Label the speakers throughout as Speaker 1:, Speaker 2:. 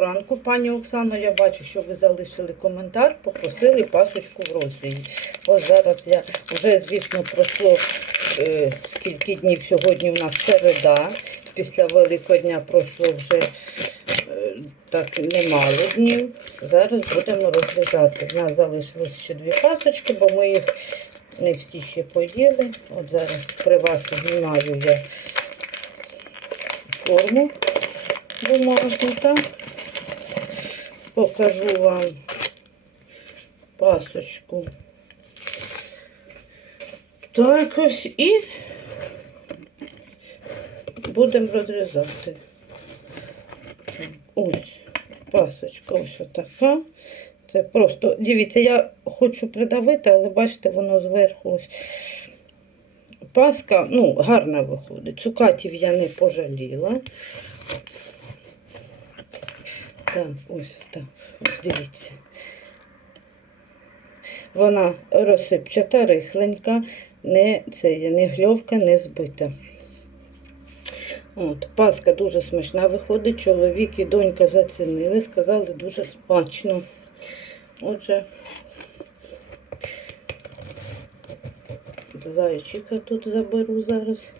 Speaker 1: ранку, пані Оксано. Я бачу, що ви залишили коментар, попросили пасочку в розгляді. Ось зараз я вже, звісно, пройшло е, скільки днів сьогодні у нас середа. Після Великого дня пройшло вже е, так немало днів. Зараз будемо розрізати. У нас залишилось ще дві пасочки, бо ми їх не всі ще поїли. От зараз при вас знімаю я форму бумажну, так? Покажу вам пасочку. Так ось і будемо розрізати. Ось пасочка ось така. Це просто, дивіться, я хочу придавити, але бачите, воно зверху ось. Паска, ну, гарна виходить. Цукатів я не пожаліла. Так, ось так. Ось дивіться. Вона розсипчата, рихленька, не, це, не гльовка, не збита. От, паска дуже смачна виходить. Чоловік і донька зацінили, сказали дуже смачно. Отже, зайчика тут заберу зараз,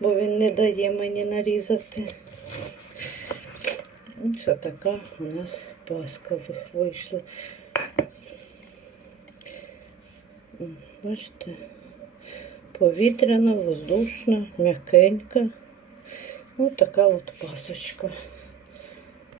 Speaker 1: бо він не дає мені нарізати. Ось така у нас паска вийшла. Бачите, повітряна, воздушна, м'якенька. Ось така от пасочка.